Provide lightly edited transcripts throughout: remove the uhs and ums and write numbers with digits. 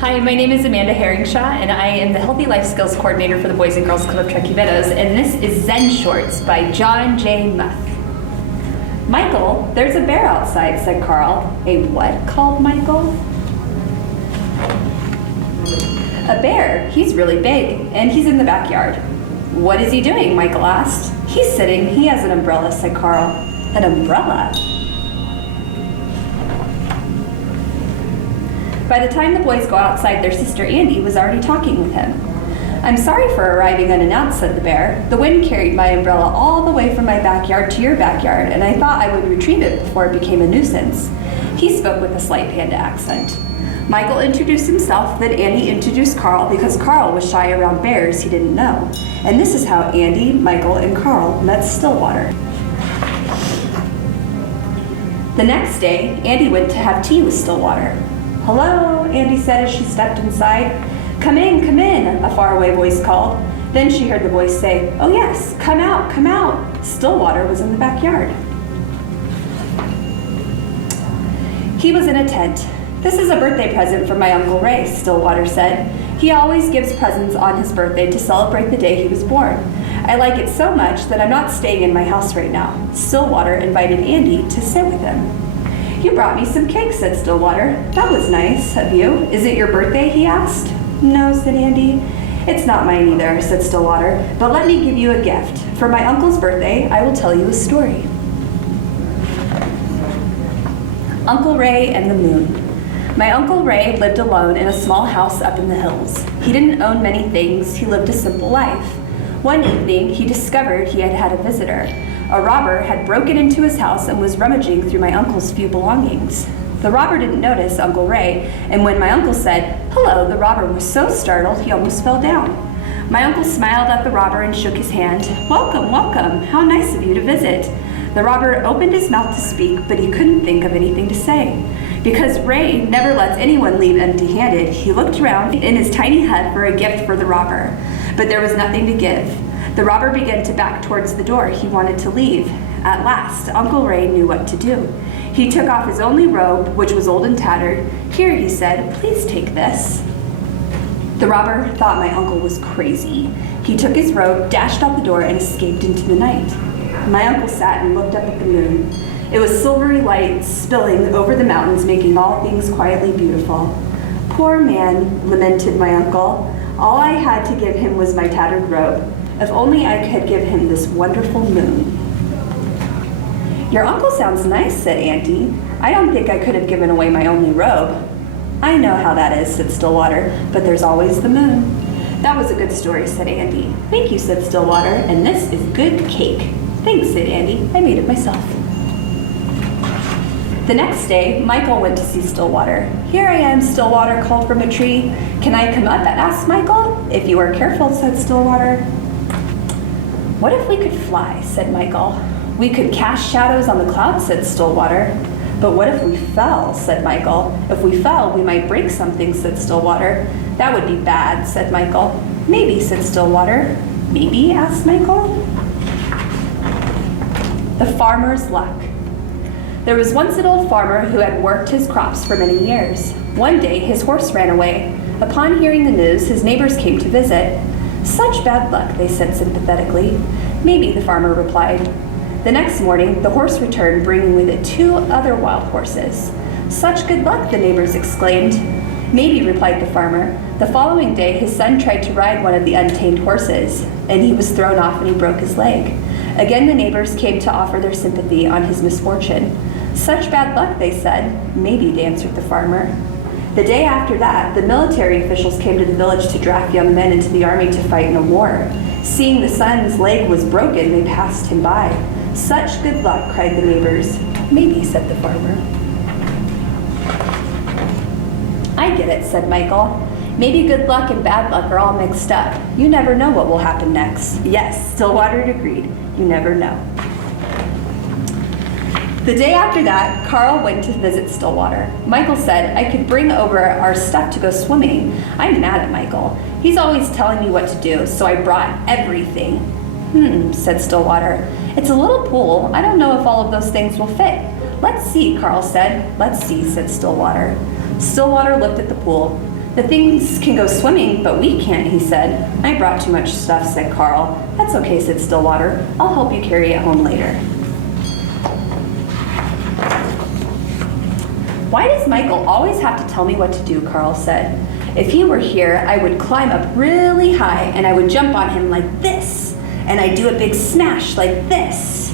Hi, my name is Amanda Herringshaw, and I am the Healthy Life Skills Coordinator for the Boys and Girls Club of Truckee Meadows, and this is Zen Shorts by John J. Muth. Michael, there's a bear outside, said Carl. A what? Called Michael. A bear. He's really big, and he's in the backyard. What is he doing? Michael asked. He's sitting. He has an umbrella, said Carl. An umbrella? By the time the boys go outside, their sister Andy was already talking with him. I'm sorry for arriving unannounced, said the bear. The wind carried my umbrella all the way from my backyard to your backyard, and I thought I would retrieve it before it became a nuisance. He spoke with a slight panda accent. Michael introduced himself, then Andy introduced Carl because Carl was shy around bears he didn't know. And this is how Andy, Michael, and Carl met Stillwater. The next day, Andy went to have tea with Stillwater. Hello, Andy said as she stepped inside. Come in, a faraway voice called. Then she heard the voice say, oh yes, come out, come out. Stillwater was in the backyard. He was in a tent. This is a birthday present from my Uncle Ray, Stillwater said. He always gives presents on his birthday to celebrate the day he was born. I like it so much that I'm not staying in my house right now. Stillwater invited Andy to sit with him. You brought me some cake, said Stillwater. That was nice of you. Is it your birthday, he asked. No, said Andy. It's not mine either, said Stillwater, but let me give you a gift. For my uncle's birthday, I will tell you a story. Uncle Ray and the Moon. My Uncle Ray lived alone in a small house up in the hills. He didn't own many things. He lived a simple life. One evening, he discovered he had had a visitor. A robber had broken into his house and was rummaging through my uncle's few belongings. The robber didn't notice Uncle Ray, and when my uncle said, hello, the robber was so startled he almost fell down. My uncle smiled at the robber and shook his hand. Welcome, welcome. How nice of you to visit. The robber opened his mouth to speak, but he couldn't think of anything to say. Because Ray never lets anyone leave empty-handed, he looked around in his tiny hut for a gift for the robber. But there was nothing to give. The robber began to back towards the door. He wanted to leave. At last, Uncle Ray knew what to do. He took off his only robe, which was old and tattered. Here, he said, please take this. The robber thought my uncle was crazy. He took his robe, dashed out the door, and escaped into the night. My uncle sat and looked up at the moon. It was silvery light spilling over the mountains, making all things quietly beautiful. Poor man, lamented my uncle. All I had to give him was my tattered robe. If only I could give him this wonderful moon. Your uncle sounds nice, said Andy. I don't think I could have given away my only robe. I know how that is, said Stillwater, but there's always the moon. That was a good story, said Andy. Thank you, said Stillwater, and this is good cake. Thanks, said Andy. I made it myself. The next day, Michael went to see Stillwater. Here I am, Stillwater called from a tree. Can I come up? Asked Michael. If you are careful, said Stillwater. What if we could fly, said Michael. We could cast shadows on the clouds, said Stillwater. But what if we fell, said Michael. If we fell, we might break something, said Stillwater. That would be bad, said Michael. Maybe, said Stillwater. Maybe, asked Michael. The farmer's luck. There was once an old farmer who had worked his crops for many years. One day, his horse ran away. Upon hearing the news, his neighbors came to visit. Such bad luck, they said sympathetically. Maybe, the farmer replied. The next morning, the horse returned, bringing with it 2 other wild horses. Such good luck, the neighbors exclaimed. Maybe, replied the farmer. The following day, his son tried to ride one of the untamed horses, and he was thrown off and he broke his leg. Again, the neighbors came to offer their sympathy on his misfortune. Such bad luck, they said. Maybe, answered the farmer. The day after that, the military officials came to the village to draft young men into the army to fight in a war. Seeing the son's leg was broken, they passed him by. Such good luck, cried the neighbors. Maybe, said the farmer. I get it, said Michael. Maybe good luck and bad luck are all mixed up. You never know what will happen next. Yes, Stillwater agreed. You never know. The day after that, Carl went to visit Stillwater. Michael said, I could bring over our stuff to go swimming. I'm mad at Michael. He's always telling me what to do, so I brought everything. Said Stillwater. It's a little pool. I don't know if all of those things will fit. Let's see, Carl said. Let's see, said Stillwater. Stillwater looked at the pool. The things can go swimming, but we can't, he said. I brought too much stuff, said Carl. That's okay, said Stillwater. I'll help you carry it home later. Why does Michael always have to tell me what to do, Carl said. If he were here, I would climb up really high and I would jump on him like this. And I'd do a big smash like this.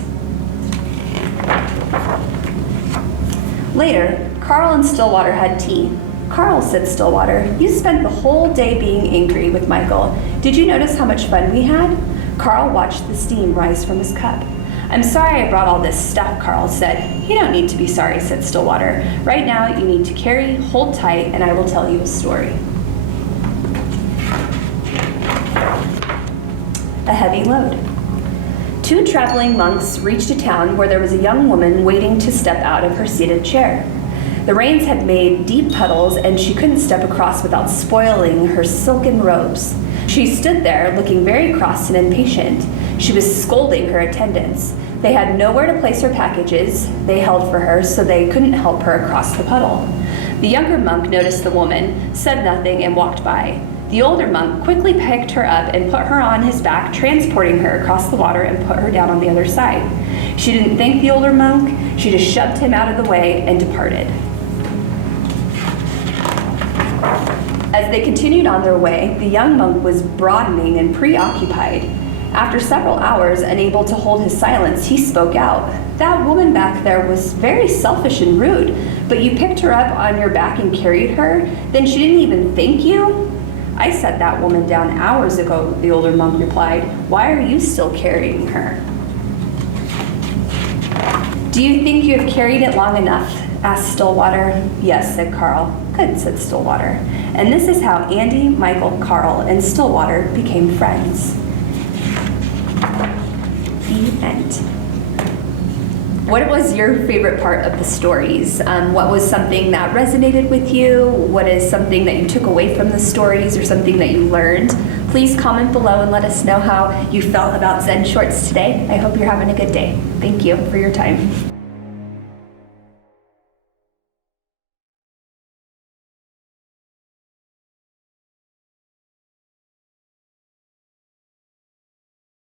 Later, Carl and Stillwater had tea. Carl, said Stillwater, you spent the whole day being angry with Michael. Did you notice how much fun we had? Carl watched the steam rise from his cup. I'm sorry I brought all this stuff, Carl said. You don't need to be sorry, said Stillwater. Right now, you need to carry, hold tight, and I will tell you a story. A heavy load. Two traveling monks reached a town where there was a young woman waiting to step out of her seated chair. The rains had made deep puddles, and she couldn't step across without spoiling her silken robes. She stood there, looking very cross and impatient. She was scolding her attendants. They had nowhere to place her packages they held for her, so they couldn't help her across the puddle. The younger monk noticed the woman, said nothing, and walked by. The older monk quickly picked her up and put her on his back, transporting her across the water and put her down on the other side. She didn't thank the older monk. She just shoved him out of the way and departed. As they continued on their way, the young monk was broadening and preoccupied. After several hours, unable to hold his silence, he spoke out. That woman back there was very selfish and rude, but you picked her up on your back and carried her? Then she didn't even thank you? I set that woman down hours ago, the older monk replied. Why are you still carrying her? Do you think you have carried it long enough? Asked Stillwater. Yes, said Carl. Good, said Stillwater. And this is how Andy, Michael, Carl, and Stillwater became friends. The end. What was your favorite part of the stories? What was something that resonated with you? What is something that you took away from the stories or something that you learned? Please comment below and let us know how you felt about Zen Shorts today. I hope you're having a good day. Thank you for your time.